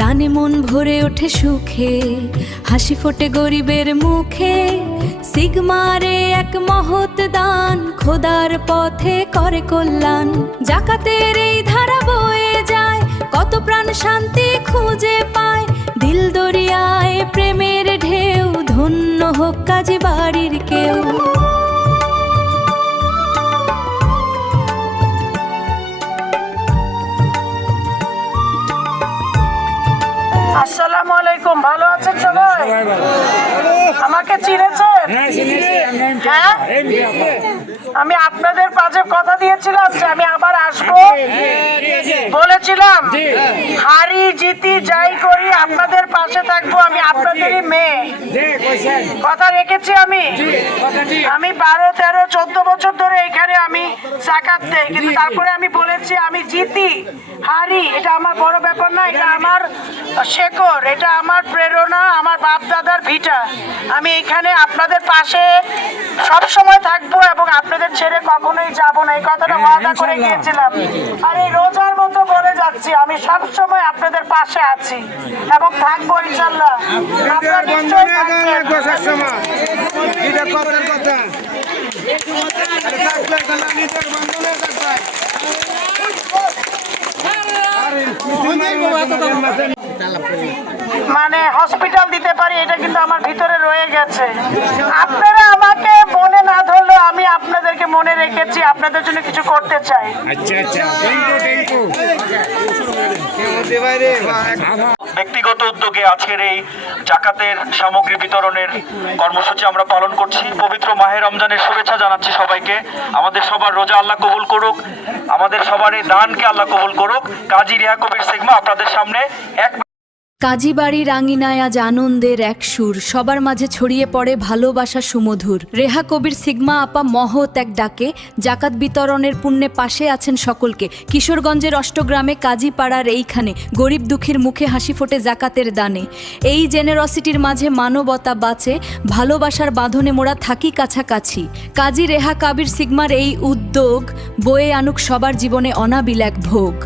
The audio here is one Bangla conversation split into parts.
দানে মন ভরে ওঠে সুখে, হাসি ফোটে গরিবের মুখে। সিগমারে এক মহৎ দান, খোদার পথে করে কল্যাণ। জাকাতের এই ধারা বয়ে যায়, কত প্রাণ শান্তি খুঁজে পায়। দিল দরিয়ায় প্রেমের ঢেউ, ধন্য হোক কাজী বাড়ির কেউ। আসসালামু আলাইকুম, ভালো আছেন সবাই? আমাকে চিনেছেন? হ্যাঁ, আমি আপনাদের পাশে কথা দিয়েছিলাম যে আমি আবার আসবো, বলেছিলাম হারি জিতি যাই করি আপনাদের পাশে থাকবো। আমি আপনাদেরই মেয়ে, কথা রেখেছি। আমি 12, 13, 14 বছর ধরে এখানে আমি যাকাত দেই, কিন্তু তারপরে আমি বলেছি আমি জিতি হারি এটা আমার বড় ব্যাপার না, এটা আমার শেকড়, এটা আমার প্রেরণা, আমার বাপ দাদার ভিটা। আমি এখানে আপনাদের পাশে সব সময় থাকবো এবং আপনাদের ছেড়ে কখনোই যাব না, এই কথাটা ওয়াদা করে গিয়েছিলাম। আর এই রোজার মতো বলে যাচ্ছি আমি সব সময় আপনাদের পাশে আছি এবং থাকবো ইনশাআল্লাহ। আপনারা নিশ্চয়ই থাকবেন। মানে হসপিটাল দিতে পারি, এটা কিন্তু আমার ভিতরে রয়ে গেছে। আপনারা আমাকে মনে না ধরলেও আমি আপনাদেরকে মনে রেখেছি, আপনাদের জন্য কিছু করতে চাই। ব্যক্তিগত উদ্যোগে আজকের এই জাকাতের সামগ্রী বিতরণের কর্মসূচি আমরা পালন করছি। পবিত্র মাহে রমজানের শুভেচ্ছা জানাচ্ছি সবাইকে। আমাদের সবার রোজা আল্লাহ কবুল করুক, আমাদের সবার এই দানকে আল্লাহ কবুল করুক। কাজী রেহা কবির সিগমা আপনাদের সামনে এক কাজী বাড়ির আঙিনায় আজ আনন্দের এক সুর, সবার মাঝে ছড়িয়ে পড়ে ভালোবাসা সুমধুর। রেহা কবির সিগমা আপা মহৎ এক ডাকে জাকাত বিতরণের পুণ্যে পাশে আছেন সকলকে। কিশোরগঞ্জের অষ্টগ্রামে কাজীপাড়ার এইখানে গরিব দুঃখীর মুখে হাসি ফোটে জাকাতের দানে। এই জেনারসিটির মাঝে মানবতা বাঁচে, ভালোবাসার বাঁধনে মোরা থাকি কাছাকাছি। কাজী রেহা কবির সিগমার এই উদ্যোগ বয়ে আনুক সবার জীবনে অনাবিল এক ভোগ।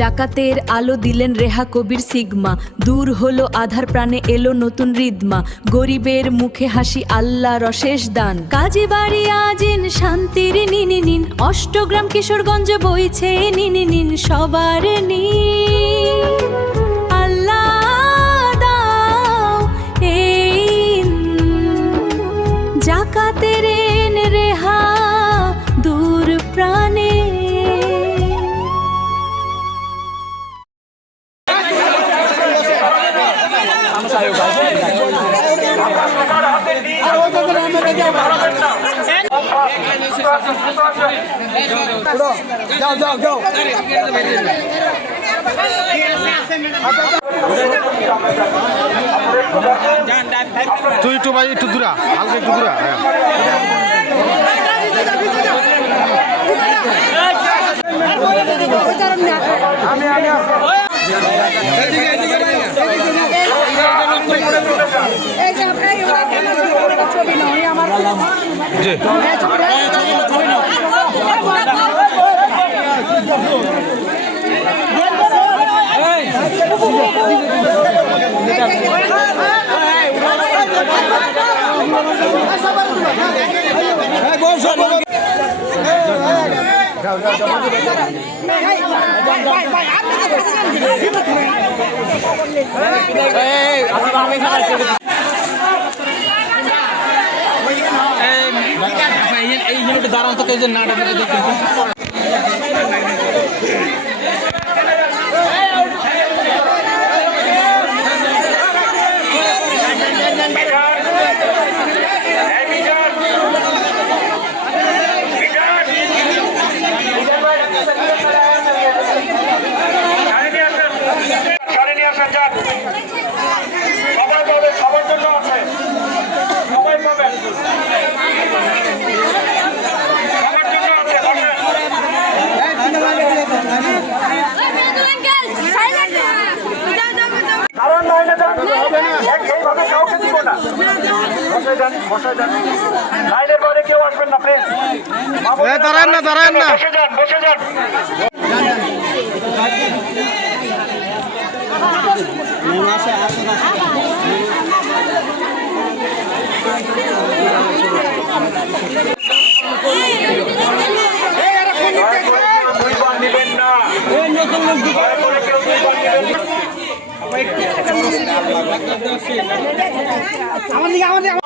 জাকাতের আলো দিলেন রেহা কবির সিগমা, দূর হলো আধার প্রাণে এলো নতুন রিদমা। গরিবের মুখে হাসি আল্লাহর অশেষ দান। কাজী বাড়ি আজিন শান্তির নিনি নিন, অষ্টগ্রাম কিশোরগঞ্জ বইছে নিনি নিন সবার নিন। আল্লাহ দাও এই জাকাতের রেহা দূর প্রাণে। তুই একটু ভাই একটু দূরা, হালকা একটু দূরা। এই দাঁড়ান তো কেউ না সবাই পাবে, সবার জন্য আছে, সবাই পাবেন, সবার জন্য আছে। লাইনের বাইরে কেউ আসবেন না প্লিজ। দাঁড়ান না, দাঁড়ান না, বসে যান, বসে যান।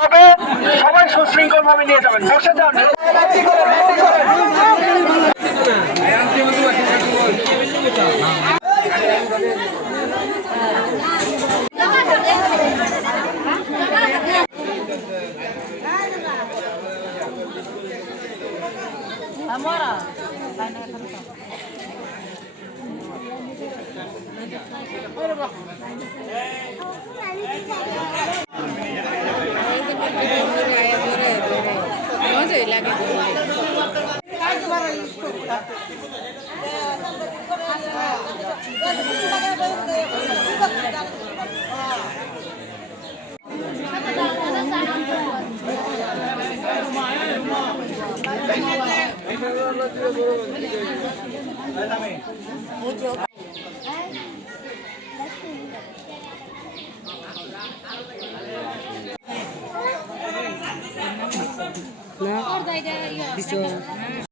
তবে সবাই সুশৃঙ্খল ভাবে নিয়ে যাবেন, বসে যান। মজাই লাগে। না